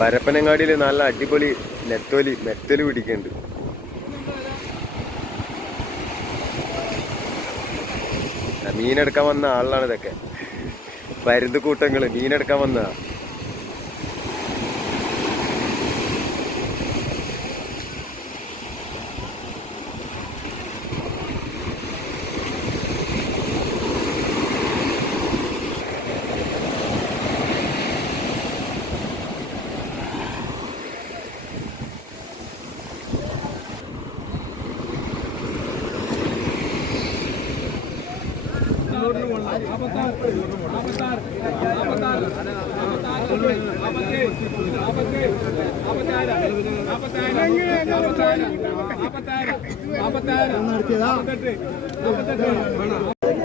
പരപ്പനങ്ങാടിയിൽ നല്ല അടിപൊളി മെത്തല് പിടിക്കുന്നുണ്ട്. മീനെടുക്കാൻ വന്ന ആളാണ് ഇതൊക്കെ. പരുന്ത് കൂട്ടങ്ങള് മീനെടുക്കാൻ വന്ന.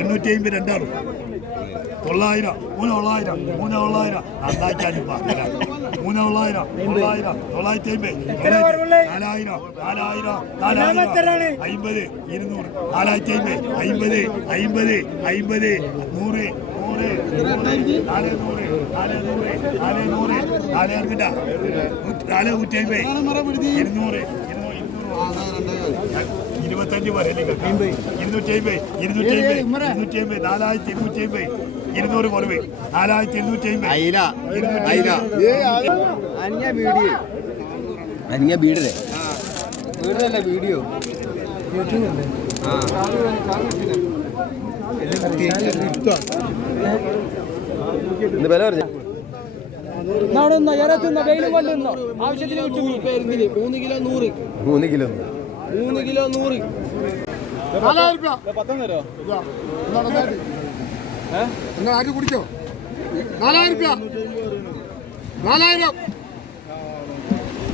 എണ്ണൂറ്റി അമ്പത് രണ്ടാളും 900 300 300 നന്നാക്കാനും 300 950 950 4000 4000 4000 50 200 450 50 50 50 100 25 പറയല്ലേ 250 200 കുറവ് 4250 അന്യ വീടല്ലേ വീഡിയോ വില പറഞ്ഞ ആവശ്യത്തിന് കിട്ടും. 3 കിലോ 100 3 കിലോ 3 കിലോ 100 ആര് കുടിക്കോ 4000 4000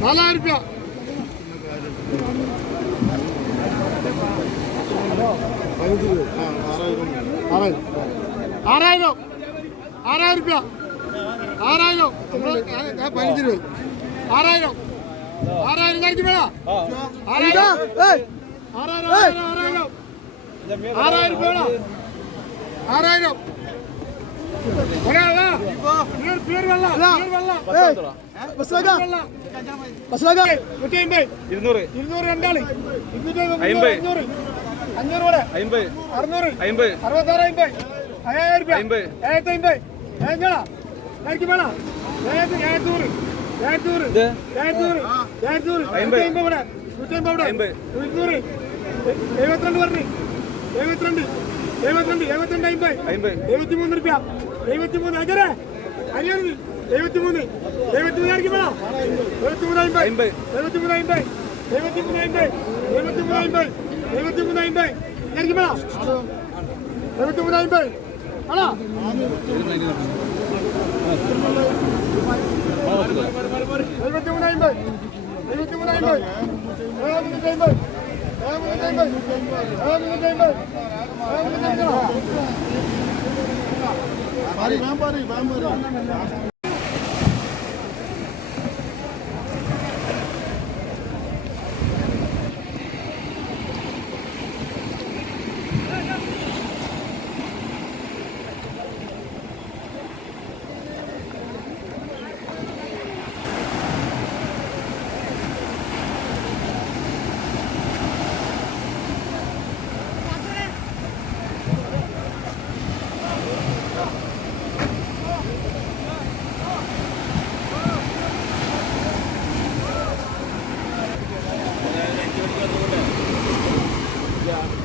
4000 6000 6000 6000 15 രൂപ 6000 കഴിക്കും വേണ 6000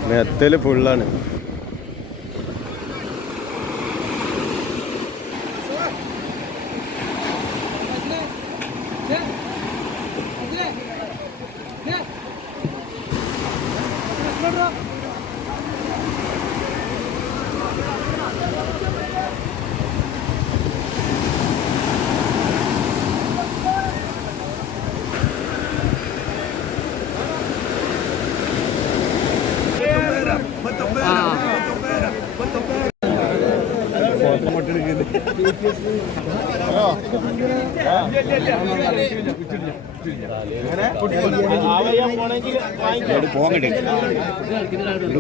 മെത്തല് ഫുള്ളാണ്.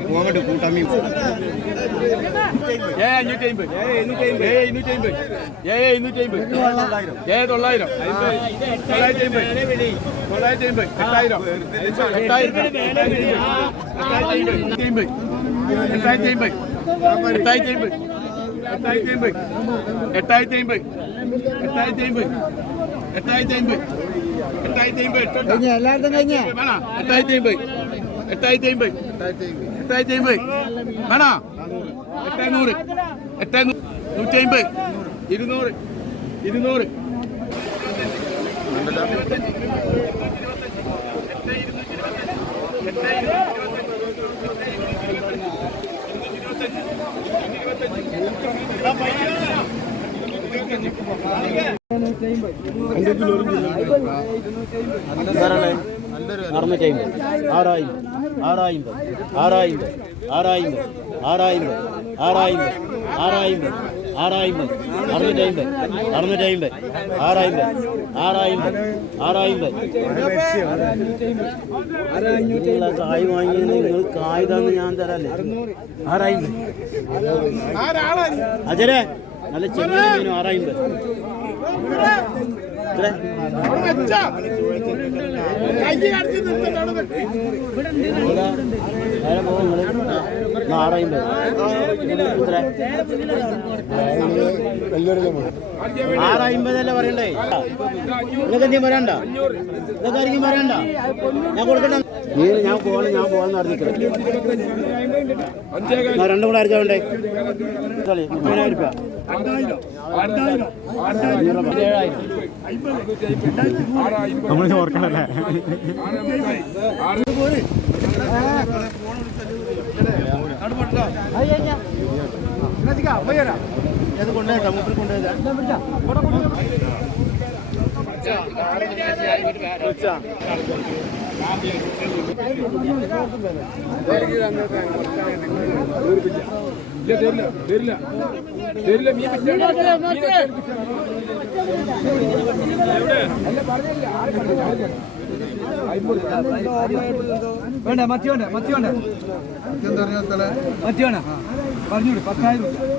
പോകട്ടെ കൂട്ടമ്മി എല്ലായിടത്തും കഴിഞ്ഞ 200 കായ് വാങ്ങിയ നിങ്ങൾ കായ് തന്ന് ഞാൻ തരാല്ലേ 650 അജരെ നല്ല ചെറിയ മീനും 650 പറയണ്ടേ നിങ്ങൾക്ക് എന്തെങ്കിലും പറയണ്ട ഇതൊക്കെ ആയിരിക്കും പറയണ്ട ഞാൻ കൊടുക്കണ്ട ഞാൻ പോകാൻ അറിയിക്കണം രണ്ടും കൂടെ അടിച്ചോണ്ടേ 30,000 രൂപ നമ്മൾ ഓർക്കണല്ലേ കൊണ്ടുപോയിട്ടാ മൂപ്പർ കൊണ്ടുപോയതാ വേണ്ട മത്തിയോണ്ട പറഞ്ഞോളൂ 10,000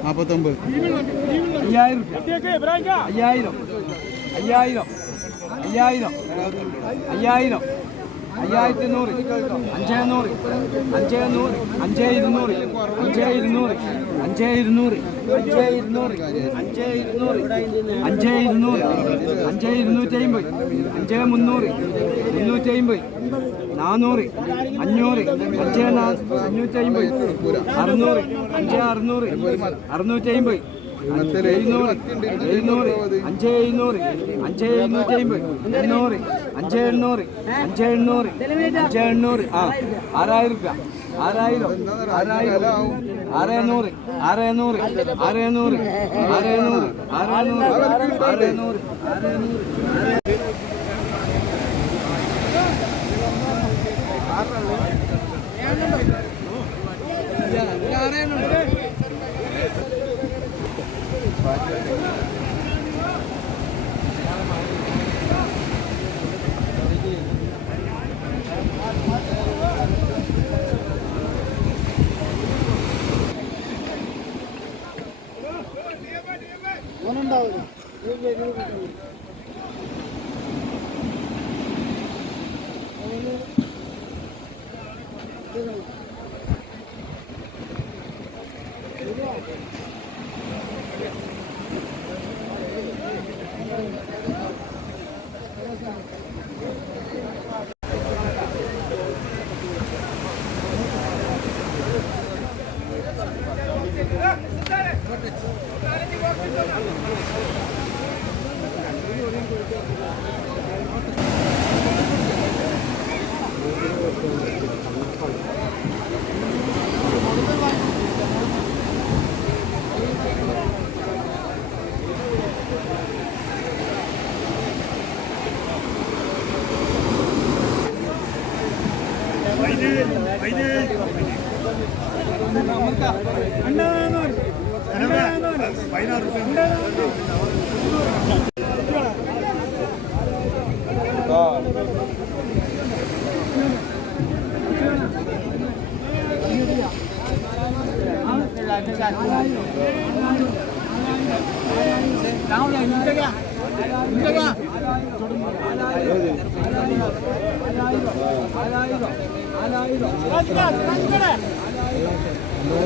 49 500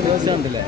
ദിവസം ഉണ്ടല്ലേ